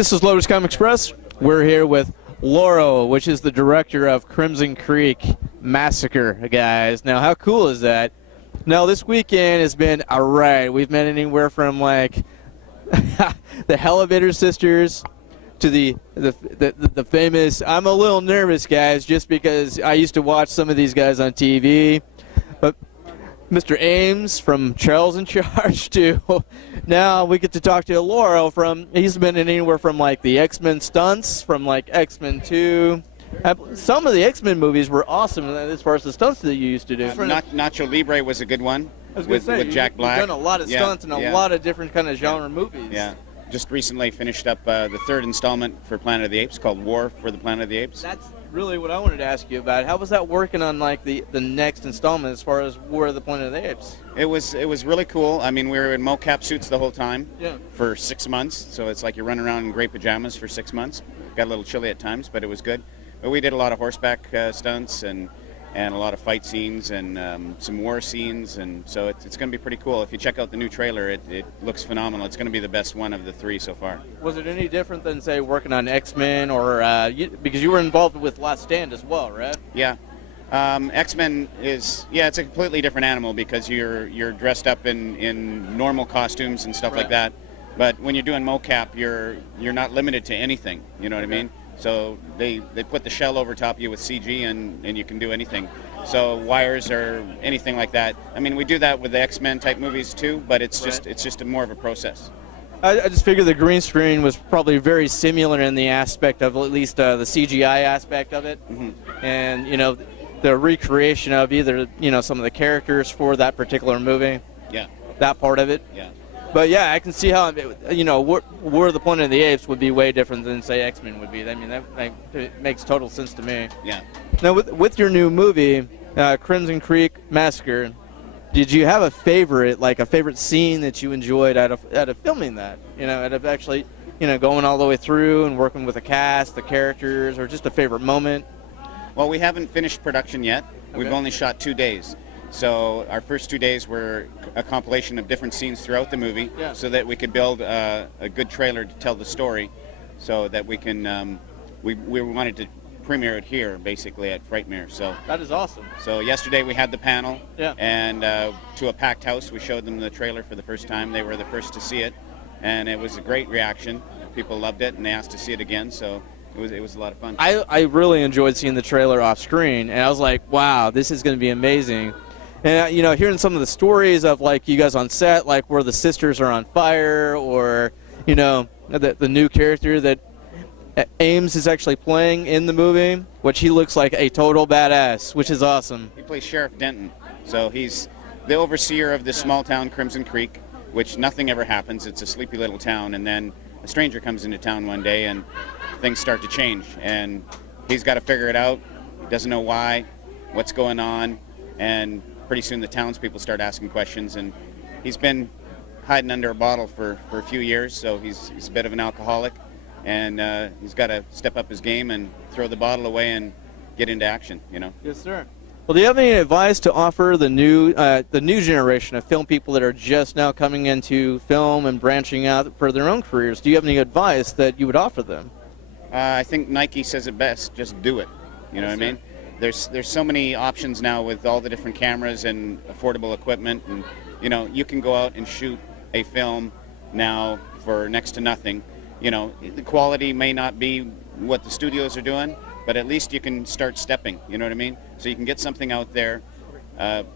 This is Lotus Comic Express. We're here with Lauro, which is the director of Crimson Creek Massacre, guys. Now, how cool is that? Now, this weekend has been a ride. We've met anywhere from, like, the Elevator Sisters to the famous... I'm a little nervous, guys, just because I used to watch some of these guys on TV. But Mr. Ames from Charles in Charge to now we get to talk to Lauro from, he's been in anywhere from like the X-Men stunts, from like X-Men 2. Some of the X-Men movies were awesome as far as the stunts that you used to do. Nacho Libre was a good one with Jack Black. You've done a lot of stunts and a lot of different kind of genre movies. Yeah. Just recently finished up the third installment for Planet of the Apes called War for the Planet of the Apes. That's really what I wanted to ask you about. How was that working on like the next installment as far as War of the Planet of the Apes? It was really cool. I mean, we were in mocap suits the whole time for 6 months, so it's like you're running around in gray pajamas for 6 months. Got a little chilly at times, but it was good. But we did a lot of horseback stunts and a lot of fight scenes and some war scenes, and so it's going to be pretty cool. If you check out the new trailer, it looks phenomenal. It's going to be the best one of the three so far. Was it any different than, say, working on X-Men or because you were involved with Last Stand as well, right? Yeah. X-Men is, it's a completely different animal because you're dressed up in normal costumes and stuff like that. But when you're doing mocap, you're not limited to anything, you know what I mean? So they put the shell over top of you with CG and you can do anything. So wires or anything like that. I mean, we do that with the X-Men type movies too, but it's just more of a process. I just figured the green screen was probably very similar in the aspect of at least the CGI aspect of it. Mm-hmm. And, you know, the recreation of either, you know, some of the characters for that particular movie. Yeah. That part of it. Yeah. But yeah, I can see how, you know, War of the Planet of the Apes would be way different than, say, X-Men would be. I mean, that it makes total sense to me. Yeah. Now, with your new movie, Crimson Creek Massacre, did you have a favorite scene that you enjoyed out of filming that? You know, out of actually, you know, going all the way through and working with the cast, the characters, or just a favorite moment? Well, we haven't finished production yet. Okay. We've only shot 2 days. So our first 2 days were a compilation of different scenes throughout the movie so that we could build a good trailer to tell the story so that we can, we wanted to premiere it here basically at Frightmare. So that is awesome. So yesterday we had the panel and to a packed house we showed them the trailer for the first time. They were the first to see it and it was a great reaction. People loved it and they asked to see it again. So it was a lot of fun. I really enjoyed seeing the trailer off screen and I was like, wow, this is going to be amazing. And, you know, hearing some of the stories of, like, you guys on set, like, where the sisters are on fire or, you know, the new character that Ames is actually playing in the movie, which he looks like a total badass, which is awesome. He plays Sheriff Denton. So he's the overseer of this small town, Crimson Creek, which nothing ever happens. It's a sleepy little town. And then a stranger comes into town one day and things start to change. And he's got to figure it out. He doesn't know why, what's going on. And pretty soon the townspeople start asking questions, and he's been hiding under a bottle for a few years, so he's a bit of an alcoholic, and he's got to step up his game and throw the bottle away and get into action, you know? Yes, sir. Well, do you have any advice to offer the new generation of film people that are just now coming into film and branching out for their own careers? Do you have any advice that you would offer them? I think Nike says it best, just do it, you know what I mean? There's so many options now with all the different cameras and affordable equipment, and you know you can go out and shoot a film now for next to nothing. You know the quality may not be what the studios are doing, but at least you can start stepping. You know what I mean? So you can get something out there,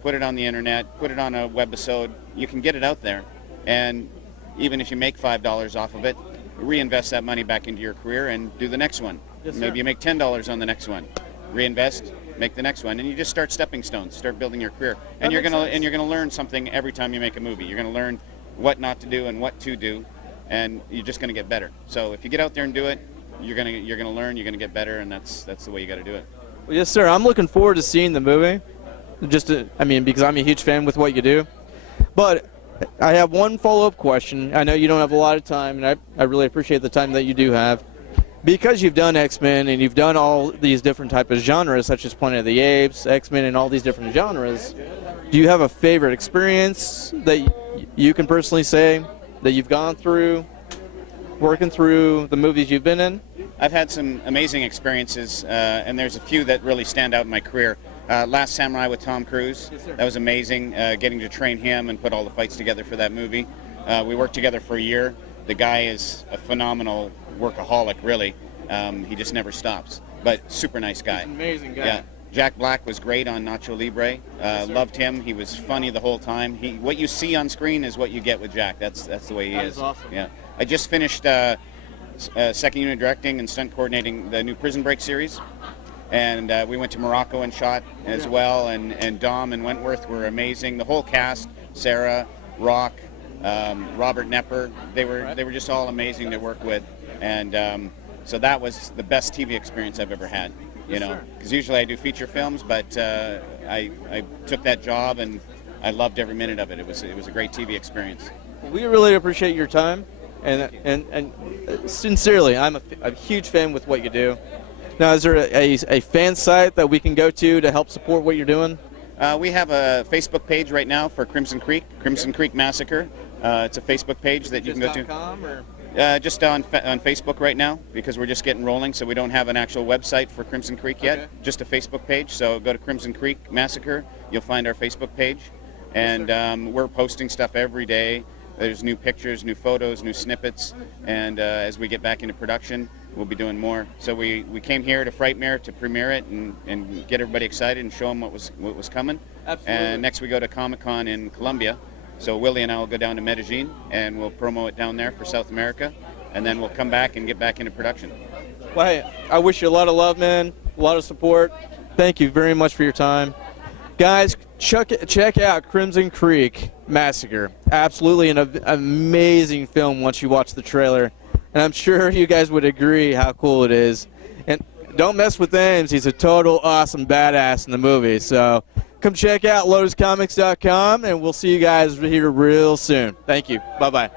put it on the internet, put it on a webisode. You can get it out there, and even if you make $5 off of it, reinvest that money back into your career and do the next one. Yes, maybe you make $10 on the next one. Reinvest, make the next one, and you just start stepping stones, start building your career, and you're gonna learn something every time you make a movie. You're gonna learn what not to do and what to do, and you're just gonna get better. So if you get out there and do it, you're gonna learn, you're gonna get better, and that's the way you got to do it. Well, yes, sir. I'm looking forward to seeing the movie. Because I'm a huge fan with what you do. But I have one follow-up question. I know you don't have a lot of time, and I really appreciate the time that you do have. Because you've done X-Men and you've done all these different types of genres, such as Planet of the Apes, X-Men, and all these different genres, do you have a favorite experience that you can personally say that you've gone through? working through the movies you've been in? I've had some amazing experiences, and there's a few that really stand out in my career. Last Samurai with Tom Cruise, that was amazing, getting to train him and put all the fights together for that movie. We worked together for a year. The guy is a phenomenal workaholic, really. He just never stops, but super nice guy. Amazing guy. Yeah. Jack Black was great on Nacho Libre. Loved him. He was funny the whole time. What you see on screen is what you get with Jack. That's the way he is. That is awesome. Yeah. I just finished second unit directing and stunt coordinating the new Prison Break series, and we went to Morocco and shot as well. And Dom and Wentworth were amazing. The whole cast, Sarah, Rock, Robert Nepper, they were just all amazing to work with, and so that was the best TV experience I've ever had. You know, because usually I do feature films, but I took that job and I loved every minute of it. It was a great TV experience. We really appreciate your time, and sincerely, I'm a huge fan with what you do. Now, is there a fan site that we can go to help support what you're doing? We have a Facebook page right now for Crimson Creek Massacre. It's a Facebook page that you can go to. .com or? Just on Facebook right now, because we're just getting rolling, so we don't have an actual website for Crimson Creek yet. Okay. Just a Facebook page. So go to Crimson Creek Massacre. You'll find our Facebook page, and we're posting stuff every day. There's new pictures, new photos, new snippets, and as we get back into production, we'll be doing more. So we came here to Frightmare to premiere it and get everybody excited and show them what was coming. Absolutely. And next we go to Comic-Con in Colombia. So Willie and I will go down to Medellin, and we'll promo it down there for South America, and then we'll come back and get back into production. Well, hey, I wish you a lot of love, man, a lot of support. Thank you very much for your time. Guys, check out Crimson Creek Massacre. Absolutely an amazing film once you watch the trailer, and I'm sure you guys would agree how cool it is. And don't mess with Ames. He's a total awesome badass in the movie, so come check out lotuscomics.com, and we'll see you guys here real soon. Thank you. Bye-bye.